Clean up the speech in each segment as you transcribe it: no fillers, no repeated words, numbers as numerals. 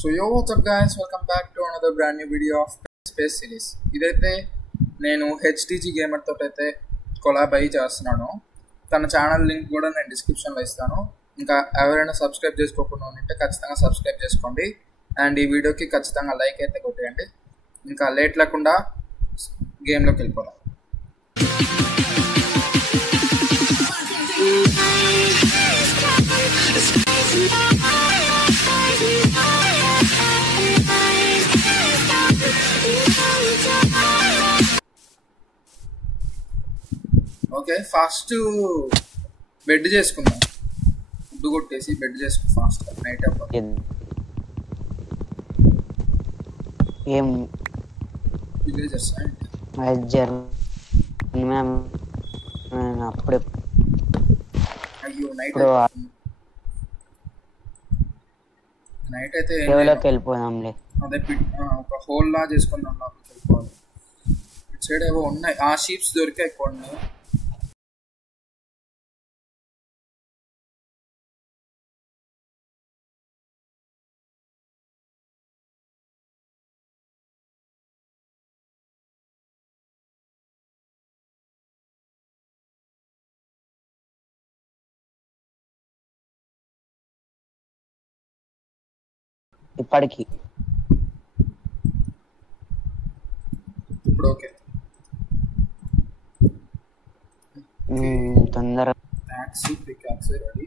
So yo, what's up guys, welcome back to another brand new video of Space series. ఇదైతే నేను HTG gamer తోటి అయితే collab అయ్యి చేస్తున్నాను. తన ఛానల్ లింక్ కూడా నేను డిస్క్రిప్షన్లో ఇస్తాను. ఇంకా ఎవరైనా సబ్స్క్రైబ్ చేసుకోకుండా ఉంటే ఖచ్చితంగా సబ్స్క్రైబ్ చేసుకోండి అండ్ ఈ వీడియోకి ఖచ్చితంగా లైక్ అయితే కొట్టేయండి. ఇంకా లేట్ లేకుండా గేమ్లోకి వెళ్ళిపోదాం. ఓకే, ఫాస్ట్ బెడ్ చేసుకుందాం. ఫుడ్ కొట్టేసి బెడ్ చేసుకుందాం ఫాస్ట్గా. నైట్ ఏం విలేజర్స్ అప్పుడే అయ్యో నైట్ అయితే కేవలోకి వెళ్ళిపోదాంలే. అదే ఒక హోల్ లా చేసుకుందాం. లోపలికి వెళ్ళిపోవాలి. ఇటు సైడ్ ఏవో ఉన్నాయి, ఆ షీప్స్ దొరికాయి కొన్ని. ఇప్పటికి ఇప్పుడు ఓకే తొందర రెడీ.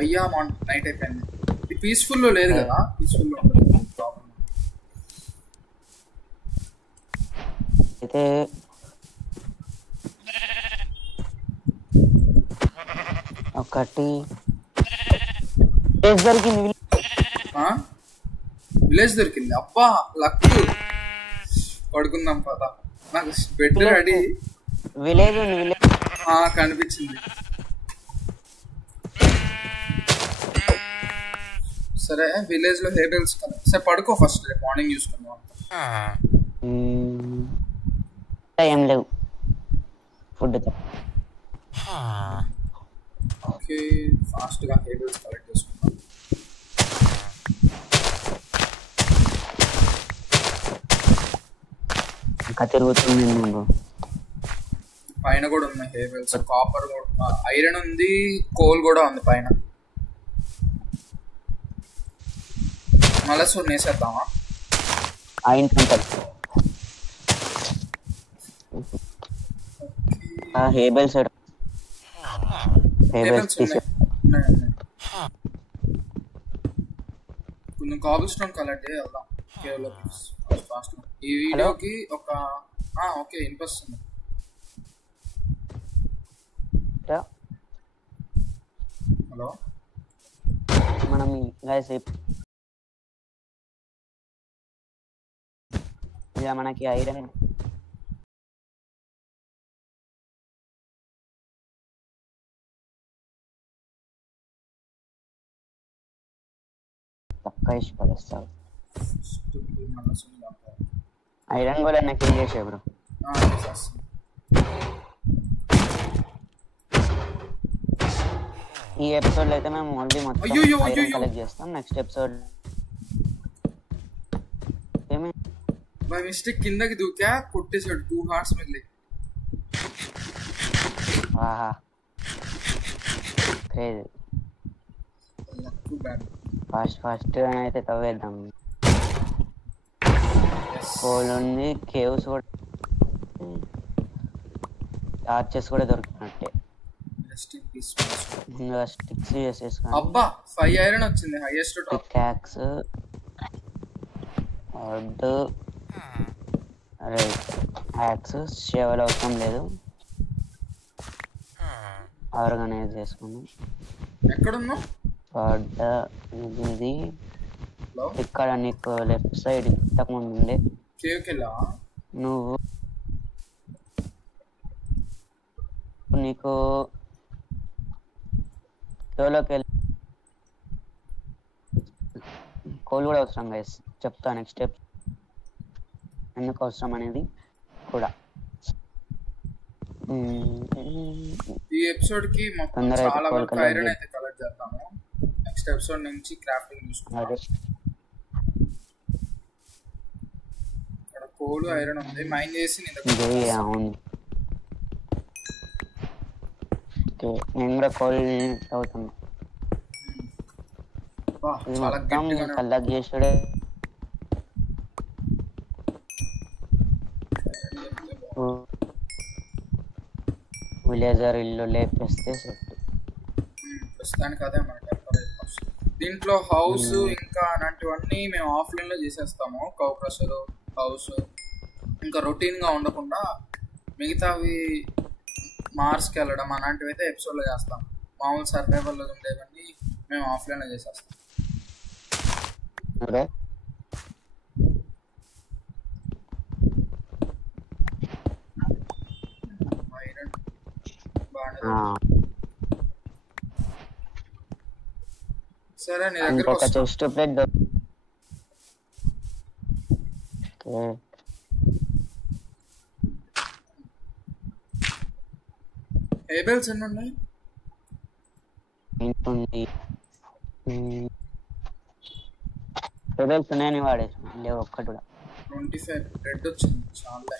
అయ్యా నైట్ అయిపోయింది. ఇది పీస్ఫుల్లో లేదు కదా, పీస్ఫుల్లో ప్రాబ్లం అయితే ఒకటి దొరికింది. విలేజ్ దొరికింది. అబ్బా లక్. పడుకుందాం పదా. నాకు బెడ్ రెడీ. విలేజ్ కనిపించింది. సరే విలేజ్ లో హెయిర్ బెల్స్ కదా. సరే పడుకో ఫస్ట్, రేపు మార్నింగ్ చూసుకుందాం. ఏం లేవు ఫుడ్. ఓకే, ఫాస్ట్ గా హెయిర్ బెల్స్ కలెక్ట్ చేసుకుందాం. ఇంకా తిరుగుతుంది. పైన కూడా ఉన్నాయి హెయిర్ బెల్స్. కాపర్ కూడా, ఐరన్ ఉంది, కోల్ కూడా ఉంది పైన. మళ్ళీ సో నేసేద్దామా? హేబెల్స్ కొంచెం కాబుల్ స్టోన్ కలెక్ట్ చేసి వెళ్దాం ఫాస్ట్. ఈ వీడియోకి ఒక ఓకే వినిపిస్తుంది. హలో, మనం ఇలా మనకి ఐరన్ పక్కా ఇష్టపడేస్తావు. ఐరన్ కూడా నాకు ఏం చేసే బ్రో. ఈ ఎపిసోడ్ లో అయితే మేము ఓన్లీ మొత్తం ఐరన్ కలెక్ట్ చేస్తాం. నెక్స్ట్ ఎపిసోడ్ బై మిస్టేక్ కిందకి దూకా, కొట్టేసాడు. 2 హార్ట్స్ మిగిలి. ఫాస్ట్ అయితే తవ్వేద్దాం. కోల్ ఉంది, కేవ్స్ కూడా, టార్చెస్ కూడా దొరుకుతున్నట్టే. స్టిక్స్ చేసేసుకోండి. అబ్బా 5 ఐరన్ వచ్చింది. Highest peacocks, would, axe, shovel అవసరం లేదు. ఆర్గనైజ్ చేసుకున్నాం. ఎక్కడున్నావు? ఇది ఇక్కడ నీకు లెఫ్ట్ సైడ్ ఇంతకు ముందు ఉండే నువ్వు నీకు షోలోకి వెళ్ళి కోల్ కూడా అవసరం గైస్. చెప్తా నెక్స్ట్ స్టెప్ ఎందుకు అవసరం అనేది కూడా. ఈ ఎపిసోడ్ కి మొత్తం చాలా వరకు ఐరన్ అయితే కలెక్ట్ చేద్దాము. నెక్స్ట్ ఎపిసోడ్ నుంచి క్రాఫ్టింగ్ చూసుకుంటాం. అదే ఇక్కడ కోల్ ఐరన్ ఉంది, మైన్ చేసి నీ దగ్గర ఇదే అవును. ఓకే నేను కూడా కోల్ అవుతాను. ఇది చాలా మొత్తం గట్టిగానే కలెక్ట్ చేసుడే. విలేజర్ ఇల్లు లేపేస్తే సెట్. ప్రస్తుతానికి అదే మన టెంపరీ కాస్ట్. దీంట్లో హౌస్ ఇంకా అలాంటివన్నీ మేము ఆఫ్లైన్లో చేసేస్తాము. కౌ క్రషర్ హౌస్ ఇంకా రొటీన్గా ఉండకుండా మిగతావి మార్స్కి వెళ్ళడం అలాంటివి అయితే ఎపిసోడ్లో చేస్తాం. మామూలు సర్వైవల్లో ఉండేవన్నీ మేము ఆఫ్లైన్లో చేసేస్తాం. అదే ఐరన్ బాగానే సరే నీ దగ్గర ఇంకొక చెస్ట్ ప్లేట్. ఓకే ఏబెల్స్ ఎన్ని ఉన్నాయి? ఇంటుంది టేబుల్స్ ఉన్నాయని వాడేసి లేవు ఒక్కటి కూడా. 25 రెడ్ వచ్చింది చాలా.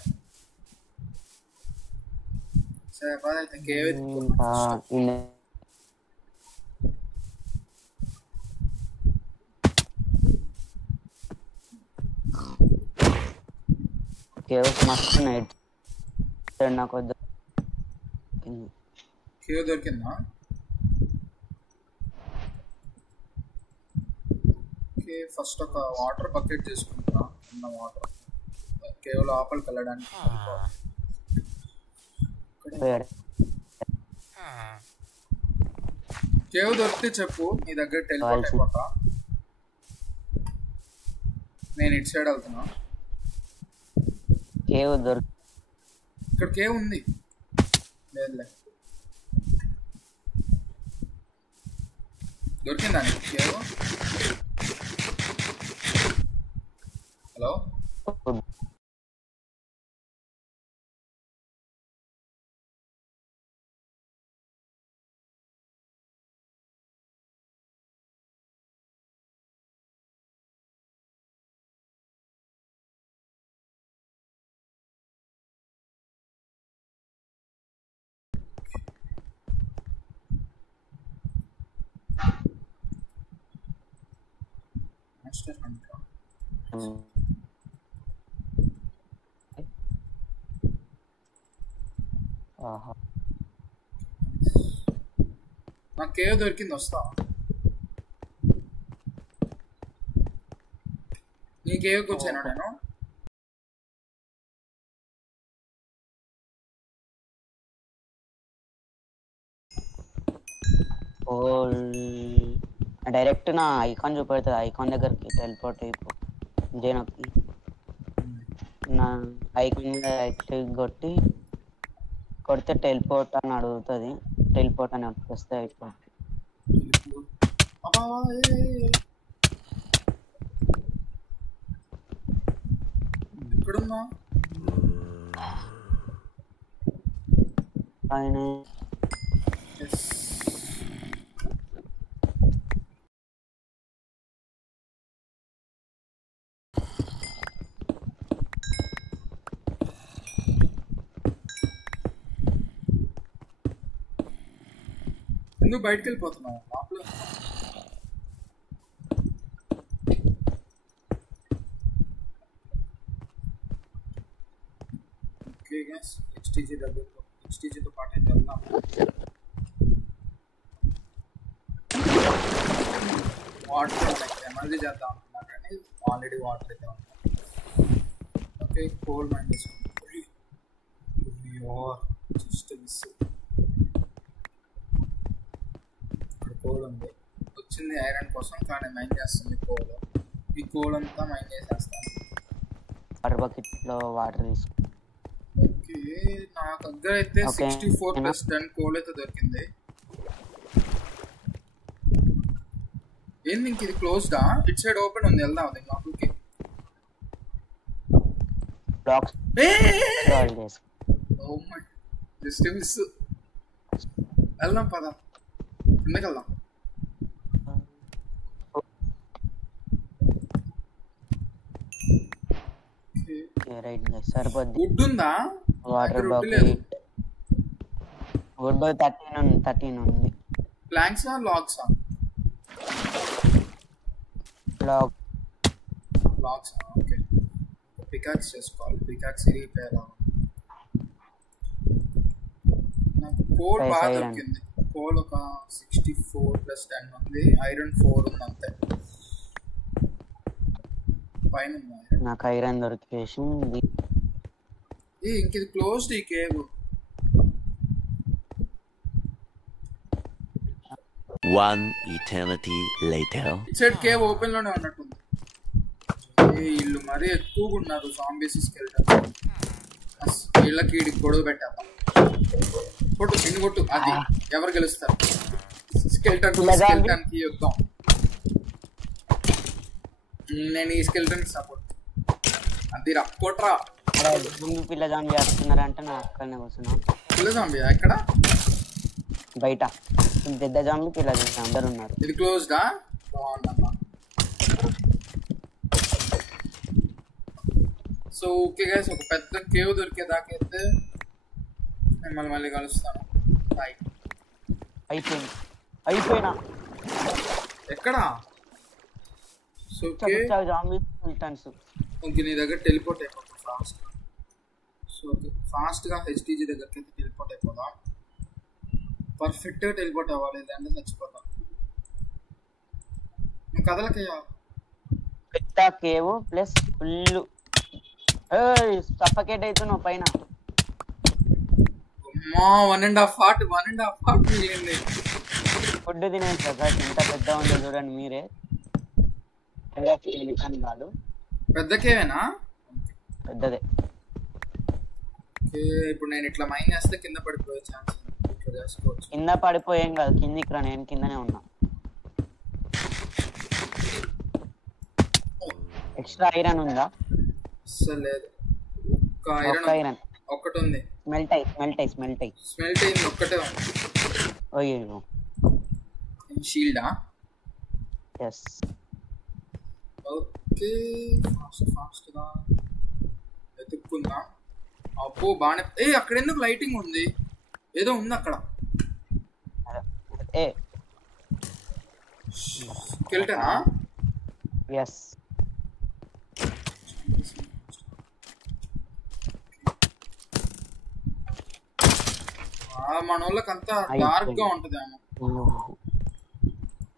సరే బాగా అయితే కేవ్ కేవ్స్ మస్తు నైట్ నాకు వద్దు. కేవ్ దొరికిందా? ఓకే ఫస్ట్ ఒక వాటర్ బకెట్ చేసుకుంటా. ఉన్న వాటర్ కేవ్ లోపలికి వెళ్ళడానికి. కేవ్ దొరికితే చెప్పు, నీ దగ్గర టెలిపోర్ట్ అయిపోతా. నేను ఇటు సైడ్ వెళ్తున్నా. కేవ్ ఇక్కడ కేవ్ ఉంది లేదులే. దొరికిందా నీకు కేవ్? Hello master hunt. నాకు కేవ్ దొరికింది, వస్తా. నీ కేవ్కి వచ్చాను నేను. డైరెక్ట్ నా ఐకాన్ చూపెడుతుంది. ఐకాన్ దగ్గరికి టెలిపోర్ట్ అయిపో. జేనొక్కి నా ఐకాన్ మీద రైట్ క్లిక్ కొడితే టెలిపోర్ట్ అని అడుగుతుంది. టెలిపోర్ట్ అని వస్తే అయిపోతుంది. ఎక్కడున్నా? ఆయన ఎందుకు బయటకు వెళ్ళిపోతున్నావు? లోపల ఓకే గ్యాస్ హెచ్టీజీ దగ్గరతో హెచ్టీజీతో పాటు అయితే వెళ్దాం. వాటర్ ఎనర్జీ చేద్దాం అనుకున్నా కానీ ఆల్రెడీ వాటర్ అయితే ఉంటాయి. ఓకే కోల్ మైన్ చేసుకుంటాం. Just miss. ఇక్కడ కోల్ ఉంది, వచ్చింది ఐరన్ కోసం కానీ మైన్ చేస్తుంది కోల్. ఈ కోల్ అంతా మైన్ చేసేస్తాను. వాటర్ బకెట్లో వాటర్ తీసుకు. ఓకే నా దగ్గర అయితే 64+10 కోల్ అయితే దొరికింది. ఏంది ఇంక ఇది క్లోజ్డా? ఇట్ సైడ్ ఓపెన్ ఉంది, వెళ్దాం అది లోపలికి. Blocks oh my just miss. వెళ్దాం పద, కిందకి వెళ్దాం. ఓకే రైట్ గైస్ సరిపోద్ది. వుడ్ ఉందా? వాటర్ వుడ్ లేదు. బకెట్ వుడ్ 13 ఉంది. ప్లాంక్సా లాగ్సా? లాగ్స్. ఓకే పికాక్స్ చేసుకోవాలి. పికాక్స్ ఇరిగిపోయేలా. నాకు కోల్ బాగా దొరికింది. కోల్ ఒక 64 + 10 ఉంది. ఐరన్ 4 ఉంది అంతే. పైన నాకు ఐరన్ దొరికేసింది. ఇంక ఇది క్లోజ్డ్ ఈ cave. One eternity later. It cave open లోనే ఉన్నట్టుంది. ఇల్లు మరీ ఎక్కువగా ఉన్నారు జాంబీస్ స్కెల్టన్స్. వీళ్ళకి వీడికి గొడవ పెట్టాలి. కొట్టు ఇన్ని కొట్టు. అది ఎవరు గెలుస్తారు? స్కెల్టన్ కి యుద్ధం. నేను ఈ స్కెల్టన్ కి సపోర్ట్. అది రా కొట్రా. పిల్ల జాంబీ చేస్తున్నారంటే నా అక్కడనే కూర్చున్నా. పిల్ల జాంబీ ఎక్కడ? బయట పెద్ద జాంబీ పిల్ల జాంబీ అందరు ఉన్నారు. ఇది క్లోజ్డా? బాగుందమ్మా. సో ఓకే గైస్, ఒక పెద్ద కేవ్ దొరికేదాకైతే మిమ్మల్ని మళ్ళీ కలుస్తాను. బాయ్. అయిపోయినా ఎక్కడా? So zombie skeletons. ఓకే నీ దగ్గర టెలిపోర్ట్ అయిపోతాం ఫాస్ట్. సో ఫాస్ట్గా హెచ్టీజీ దగ్గరికి అయితే టెలిపోర్ట్ అయిపోదాం. పర్ఫెక్ట్గా టెలిపోర్ట్ అవ్వాలి, లేదంటే చచ్చిపోతాం. నువ్వు కదలకయ్యా. పెద్ద కేవ్ ప్లస్ ఫుల్ సఫకేట్ అవుతున్నావు పైన. 1.5 హార్ట్ మిగిలింది. ఫుడ్ తినేది సార్. ఎంత పెద్ద ఉందో చూడండి మీరే. కాదు పెద్ద కేవేనా? పెద్దదే. ఇప్పుడు నేను ఇట్లా మైన్ చేస్తే కింద పడిపోయే ఛాన్స్ ఇట్లా చేసుకోవచ్చు. కింద పడిపోయేం కాదు, కిందికి రా. నేను కిందనే ఉన్నా. ఎక్స్ట్రా ఐరన్ ఉందా? అసలు లేదు. ఒక్క ఐరన్ ఒకటి ఉంది. స్మెల్ట్ అయింది ఒక్కటే ఉంది. అయ్యో షీల్డా? ఎస్. ఓకే ఫాస్ట్గా వెతుక్కుందాం. అబ్బో బాగానే. అక్కడ ఎందుకు లైటింగ్ ఉంది? ఏదో ఉంది అక్కడ. స్కెల్టనా? ఎస్. మన వాళ్ళకి అంతా డార్క్ గా ఉంటదేమో.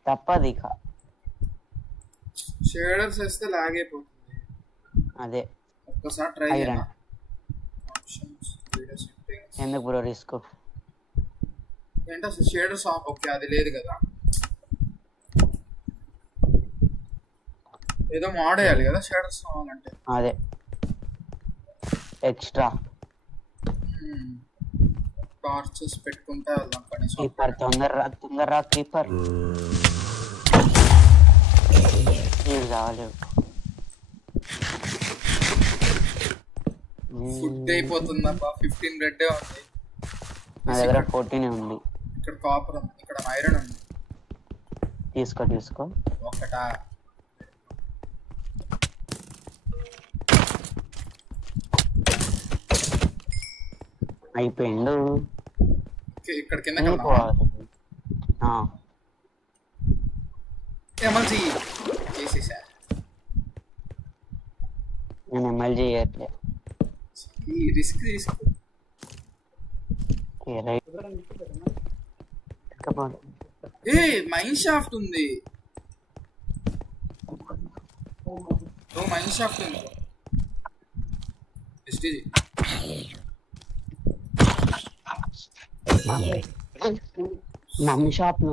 తప్పదు ఇక. షేడర్స్ వేస్తే లాగ్ అయిపోతుంది. అదే ఒక్కసారి ట్రై చేయండి. ఎందుకు బ్రో రిస్క్? ఏంటో షేడర్స్. ఓకే అది లేదు కదా. ఏదో మోడ్ వేయాలి కదా షేడర్స్ కావాలంటే. అదే ఎక్స్ట్రా టార్చెస్ పెట్టుకుంటే వెళ్దాం. కనీసం క్రీపర్ తొందరరా క్రీపర్. కావాలి. ఫుడ్ అయిపోతుందబ్బా. 15 రెడ్ ఉంది. నా దగ్గర 14 ఉంది. ఇక్కడ కాపర్ ఉంది, ఇక్కడ ఐరన్ ఉంది. తీసుకో. ఒకటా? అయిపోయిండు. ఇక్కడ కిందకి చేసేసా. నేను ఎమ్మెల్జీ చేయట్లే. రిస్క్ తీసుకో. మైన్ షాఫ్ట్ ఉంది. మైన్ షాఫ్ట్ ఉంది. మమ్మీ షాప్ లో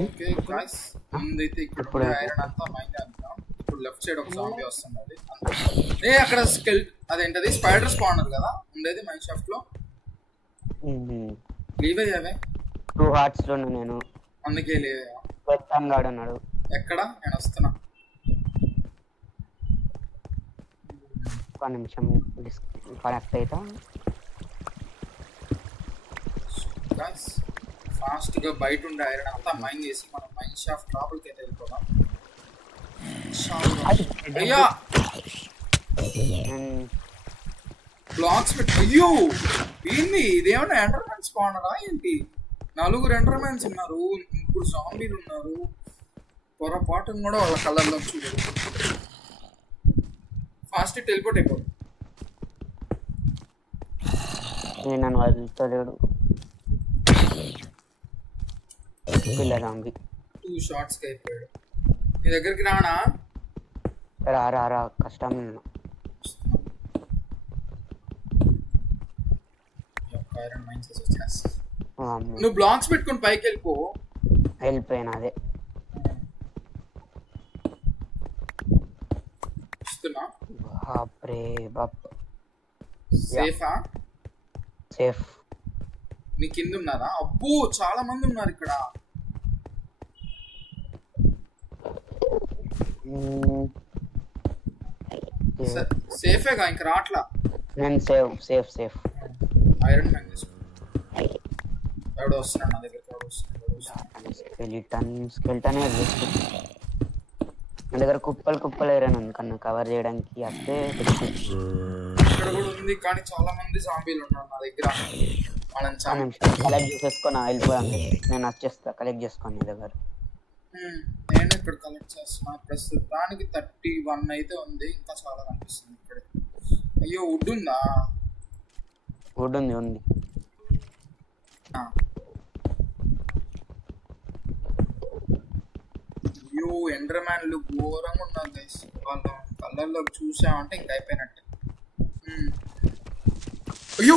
ఓకే గాయ్స్, ముందైతే ఇక్కడ ఐరన్ అంతా మైన్ చేద్దాం. ఇప్పుడు లెఫ్ట్ సైడ్ ఒక జాంబీ వస్తున్నది. అక్కడ అదేంటది స్పైడర్ స్పానర్ కదా ఉండేది మైన్ షాఫ్ట్ లో. లీవ్ అయ్యావే 2 హార్ట్స్ లో నేను. అందుకే లీవ్ అన్నాడు. ఎక్కడ? నేను వస్తున్నా. ఒక నిమిషం కనెక్ట్ అవుతా. ఫాస్ట్ గా బయట ఉండే ఐరన్ అంతా మైన్ చేసి మనం మైన్ షాఫ్ట్ లోపలికి అయితే వెళ్ళిపోదాం. అయ్యా బ్లాక్స్ పెట్టి అయ్యో ఏంది ఇదేమన్నా ఎండర్మెన్ స్పానరా ఏంటి? 4 ఎండర్మెన్స్ ఉన్నారు, 3 జాంబీలు ఉన్నారు. పొరపాటును కూడా వాళ్ళ కళ్ళల్లో చూడదు. ఫాస్ట్ టెలిపోర్ట్ అయిపోదు. నన్ను వదులుతలేడు పిల్ల జాంబీ. 2 షాట్స్కి అయిపోయాడు. నీ దగ్గరికి రానా? రా కష్టం. నువ్వు బ్లాక్స్ పెట్టుకుని పైకి వెళ్ళిపోయినా. అదే బాప్రే బాప్. సేఫా? సేఫ్. నీ కింద ఉన్నారా? అబ్బో చాలా మంది ఉన్నారు ఇక్కడ. సేఫేగా ఇంక రాట్లా. నేను సేఫ్. ఐరన్ మ్యాన్ ఎవడో వస్తున్నాడు నా దగ్గర. స్కెల్టన్ నా దగ్గర కుప్పలు ఐరన్ ఉంది కన్నా కవర్ చేయడానికి. అదే ఇక్కడ కూడా ఉంది కానీ చాలా మంది జాంబీలు ఉన్నారు నా దగ్గర. మనం కలెక్ట్ చేసేసుకొని వెళ్ళిపోయాం. నేను వచ్చేస్తా కలెక్ట్ చేసుకొని నీ దగ్గర. నేను ఇక్కడ కలెక్ట్ చేస్తున్నా. ప్రస్తుతానికి 31 అయితే ఉంది. ఇంకా చాలా కనిపిస్తుంది ఇక్కడ. అయ్యో వుడ్ ఉందా? వుడ్ ఉంది. అయ్యో ఎండర్మ్యాన్లు ఘోరంగా ఉన్నారు గైస్. వాళ్ళ కళ్ళల్లో చూసామంటే ఇంకా అయిపోయినట్టే. అయ్యో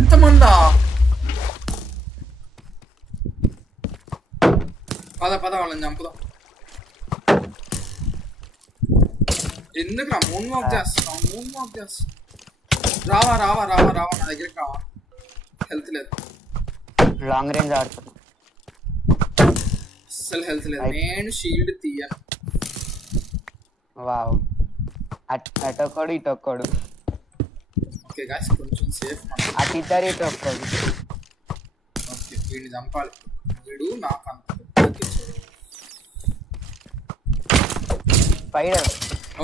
ఇంతమందా? పద వాళ్ళని చంపుదాం. ఎందుకు రా మూన్ వాక్ చేస్తున్నావు? రావా నా దగ్గరికి రావా. హెల్త్ లేదు. లాంగ్ రేంజ్ ఆడుతున్నా. అస్సలు హెల్త్ లేదు. నేను షీల్డ్ తీయను. వావ్ అటొక్కడు ఇటొక్కడు. ఓకే గాయ్స్ కొంచెం సేఫ్. అటు ఇద్దరు ఇటొక్కడు. ఓకే వీడిని చంపాలి. వీడు నాకు అంత స్పైడర్.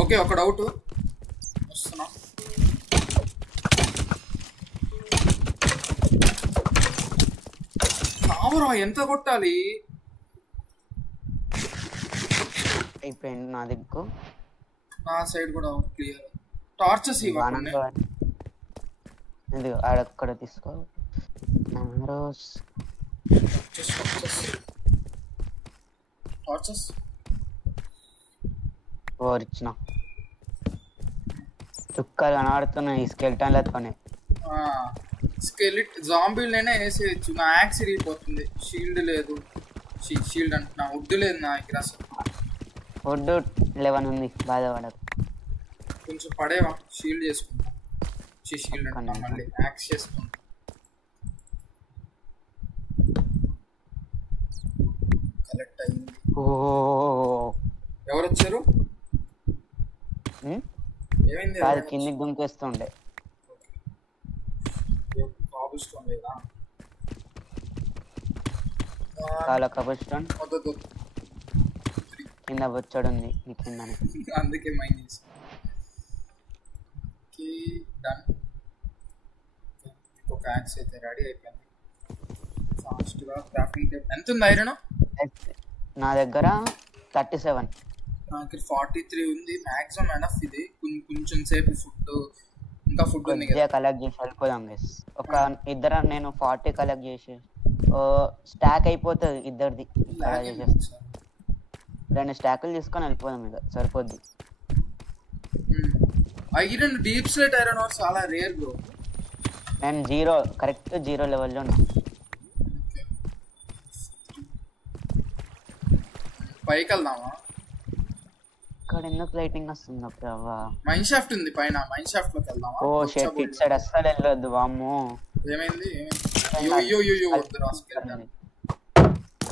ఓకే ఒక డౌట్ వస్తున్నా. కావరా ఎంత కొట్టాలి? అయిపోయింది నా దిక్కు. నా సైడ్ కూడా క్లియర్. టార్చెస్ ఇవ్వండి. ఇది ఆడక్కడ తీసుకో. టార్చెస్ ఇచ్చిన చుక్కలు కనబడుతున్నాయి స్కెల్టన్లతోనే. జాంబీలైనా వేసేయచ్చు. నా యాక్స్ ఇరిగిపోతుంది. షీల్డ్ లేదు. షీల్డ్ అంటున్నా వుడ్ లేదు నా దగ్గర. అసలు వుడ్ 11 ఉంది. బాధపడకు. కొంచెం పడేవా? షీల్డ్ చేసుకుంటా. షీల్డ్ అంటున్నా మళ్ళీ యాక్స్ చేసుకుంటా. కలెక్ట్ అయింది. ఎవరు వచ్చారు? ఏమైంది? కాదు కిందికి దుంకేస్తుండే. కాబుల్స్టోన్ లేదా? చాలా కాబుల్స్టోన్ కింద వచ్చాడు ఉంది నీ కిందనే. అందుకే మైండ్ చేసి డన్. ఇంకొక యాక్స్ అయితే రెడీ అయిపోయింది. ఫాస్ట్గా క్రాఫ్టింగ్ టేబుల్. ఎంత ఉంది ఐరన్? నా దగ్గర 37. నాకు 43 ఉంది. Maximum enough. ఇది కొంచెం సేపు ఫుడ్ ఇంకా ఫుడ్ ఉంది కదా. కలెక్ట్ చేసి వెళ్ళిపోదాం గైస్. ఒక ఇద్దరు నేను 40 కలెక్ట్ చేసి స్టాక్ అయిపోతుంది ఇద్దరిది. 2 స్టాకులు తీసుకొని వెళ్ళిపోదాం. ఇక సరిపోద్ది. Iron deep slate iron are చాలా రేర్ బ్రో. నేను కరెక్ట్ 0 లెవెల్లో ఉన్నా. పైకి వెళ్దామా? ఇక్కడ ఎందుకు లైటింగ్ వస్తుంది అప్పుడు? మైన్ షాఫ్ట్ ఉంది పైన. మైన్ షాఫ్ట్ లోకి వెళ్దామా? ఓ షిట్ ఇట్ సైడ్ అస్సలు వెళ్ళొద్దు. వామ్మో ఏమైంది?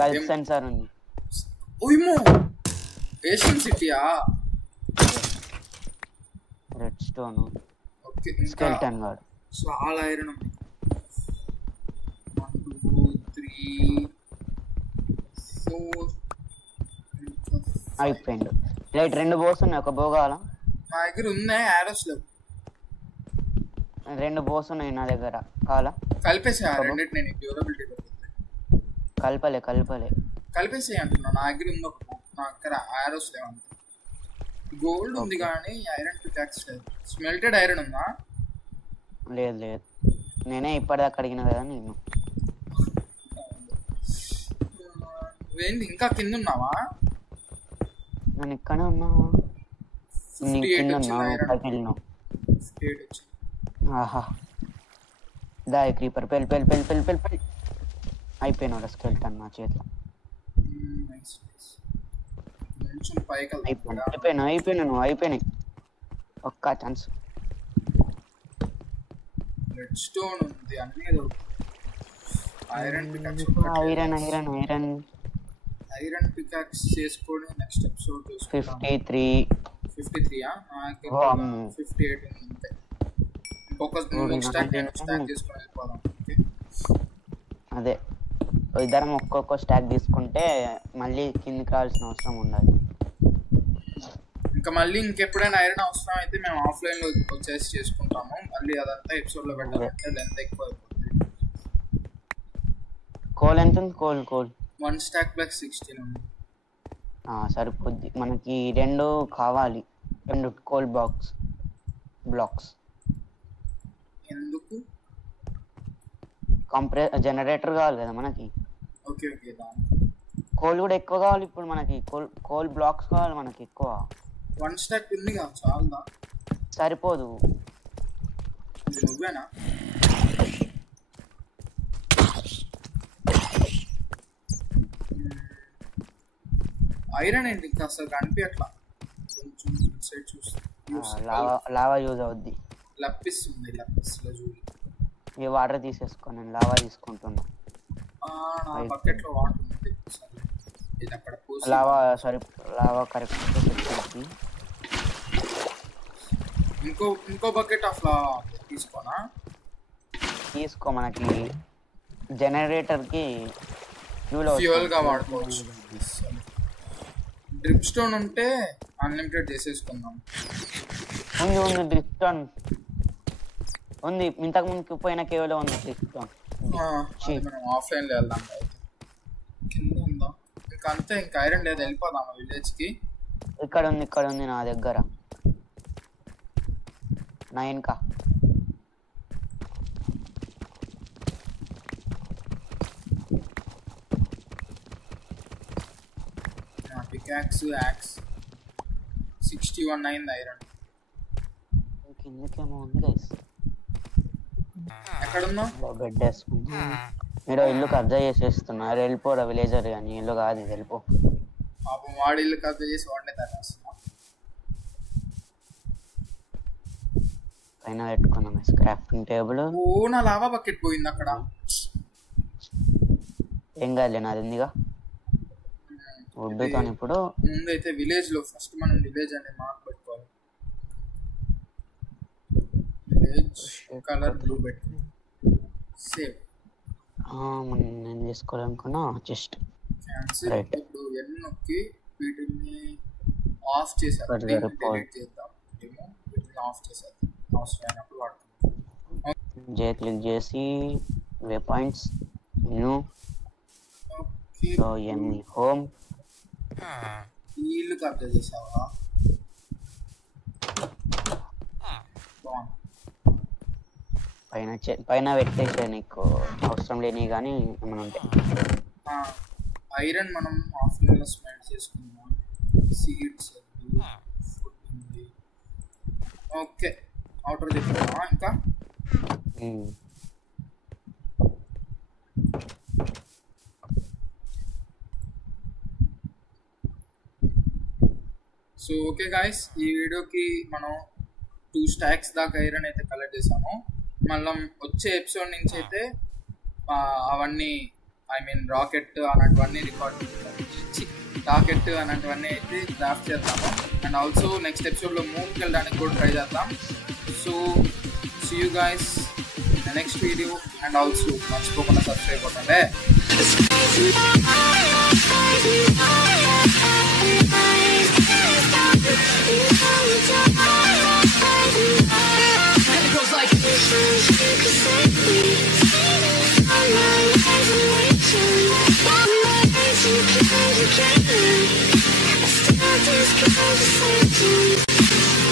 కల్స్ సెన్సార్ ఉంది. ఓయమ్మో ఏషియన్ సిటీయా? Red stone. Okay skeleton guard. చాలా ఐరన్ ఉంది. 1 2 3 4 అయిపోయింది. లైట్ 2 బోస్ ఉన్నాయి. ఒక బో కావాలా? మా దగ్గర ఉన్నాయి యారోస్ లేవు. 2 బోస్ ఉన్నాయి నా దగ్గర, కావాలా? కలిపేసా రెండింటి, నేను డ్యూరబిలిటీ కలపలే కలిపేసే అంటున్నా. నా దగ్గర ఉంది ఒకటి, నా దగ్గర యారోస్ లేవంట. గోల్డ్ ఉంది కానీ ఐరన్ పికాక్స్ లేదు. స్మెల్టెడ్ ఐరన్ ఉందా? లేదు, నేనే ఇప్పటిదాకా అడిగినా కదా నేను. ఏంటి ఇంకా కింద ఉన్నావా? నేను ఇక్కడే ఉన్నా. ఆహా, దా క్రీపర్ పెళ్ళి అయిపోయినా స్కెల్టన్ నా చేతిలో. అయిపోయినాయి. ఒక్క ఛాన్స్. రెడ్ స్టోన్ ఉంది, అన్నీ ఐరన్ పికాక్స్. ఐరన్ పికాక్స్ చేసుకొని నెక్స్ట్ ఎపిసోడ్ 53. 53 58 ఉంది. ఇంకొక స్టాక్ తీసుకొని వెళ్ళిపోదాం. అదే ఇద్దరం ఒక్కొక్క స్టాక్ తీసుకుంటే మళ్ళీ కిందికి రావాల్సిన అవసరం ఉండదు. ఇంకా మళ్ళీ ఇంకెప్పుడైనా ఐరన్ అవసరం అయితే మేము ఆఫ్లైన్ లో వచ్చేసి చేసుకుంటాము. మళ్ళీ అదంతా ఎపిసోడ్ లో పెట్టాలంటే లెంత్ ఎక్కువ అయిపోతుంది. కోల్ ఎంత ఉంది? కోల్ 1 స్టాక్ ప్లస్ 16 ఉంది. సరిపోద్ది మనకి. 2 కావాలి, 2 కోల్ బ్లాక్స్. ఎందుకు? జనరేటర్ కావాలి కదా మనకి. ఓకే కోల్ కూడా ఎక్కువ కావాలి ఇప్పుడు మనకి. కోల్ బ్లాక్స్ కావాలి మనకి ఎక్కువ. 1 స్టాక్ ఉంది కదా, చాలా సరిపోదు. నువ్వేనా? ఐరన్ ఏంటి ఇంకా అసలు కనిపించట్లా. కొంచెం సైడ్ చూస్తే లావా యూజ్ అవుద్ది. లప్పిస్ ఉంది, లప్పిస్లో చూడు. ఈ వాటర్ తీసేసుకో, నేను లావా తీసుకుంటున్నా. నా బకెట్లో వాటర్ ఉంది. ఇది అక్కడ లావా కరెక్ట్. ఇంకో బకెట్ ఆఫ్ లావా తీసుకో. మనకి జనరేటర్ కి ఫ్యూయల్ గా వాడుకోవచ్చు. డ్రిప్ స్టోన్ ఉంటే అన్లిమిటెడ్ చేసేసుకుందాం. ఉంది డ్రిప్ స్టోన్ ఉంది. ఇంతకు ముందుకు పోయిన కేవలం ఉంది డ్రిప్ స్టోన్. మనం ఆఫ్లైన్ లో వెళ్దాం. కింద ఉందా? ఇంకా అంతే, ఇంకా ఐరన్ లేదు. వెళ్ళిపోదాం విలేజ్ కి. ఇక్కడ ఉంది నా దగ్గర 9. పికాక్స్ యాక్స్ 61 అయింది ఐరన్. కిందకేమో ఉంది గైస్. ఎక్కడున్నా? బెడ్ వేసుకుంటా. మీరు ఇల్లు కబ్జా చేసేస్తున్నారు. వెళ్ళిపోరా విలేజర్ కానీ, ఇల్లు కాదు ఇది. వెళ్ళిపో. పాపం వాడి ఇల్లు కబ్జా చేసి వాడినే తనేస్తున్నా. పైన పెట్టుకున్నాం క్రాఫ్టింగ్ టేబుల్. నా లావా బకెట్ పోయింది అక్కడ. ఏం కాదులే, నాది ఉందిగా వుడ్తో. ఇప్పుడు ముందైతే విలేజ్ లో ఫస్ట్ మనం విలేజ్ అనే మార్క్ పెట్టుకోవాలి. విలేజ్ కలర్ బ్లూ పెట్టుకో. సేవ్. నేను తీసుకోవాలనుకున్నా జస్ట్ క్యాన్సిల్. ఇప్పుడు ఎన్ని నొక్కి వీటిని ఆఫ్ చేసేద్దాం. డిలీట్ చేద్దాం. వీటిని ఆఫ్ చేసేద్దాం. అవసరమైనప్పుడు వాడుకుందాం. జే క్లిక్ చేసి వే పాయింట్స్ న్యూ. సో ఎన్ని హోమ్. ఇల్లు కబ్జా చేసావా? పైన పెట్టేసే, నీకు అవసరం లేని కానీ ఏమైనా ఉంటాయి. ఐరన్ మనం ఆఫ్లైన్లో స్మెల్ట్ చేసుకుందాం. సీడ్స్ ఫుడ్ ఉంది. ఓకే, అవుటర్ చెప్తావా ఇంకా? సో ఓకే గాయస్, ఈ వీడియోకి మనం 2 స్టాక్స్ దాకా ఐరన్ అయితే కలెక్ట్ చేసాము. మళ్ళీ వచ్చే ఎపిసోడ్ నుంచి అయితే అవన్నీ రాకెట్ అన్నటువన్నీ అయితే క్రాఫ్ట్ చేద్దాము. అండ్ ఆల్సో నెక్స్ట్ ఎపిసోడ్లో మూవ్కి వెళ్ళడానికి కూడా ట్రై చేద్దాం. So see you guys in the next video. And also మర్చిపోకుండా సబ్స్క్రైబ్ కొట్టండి. together. I start this conversation.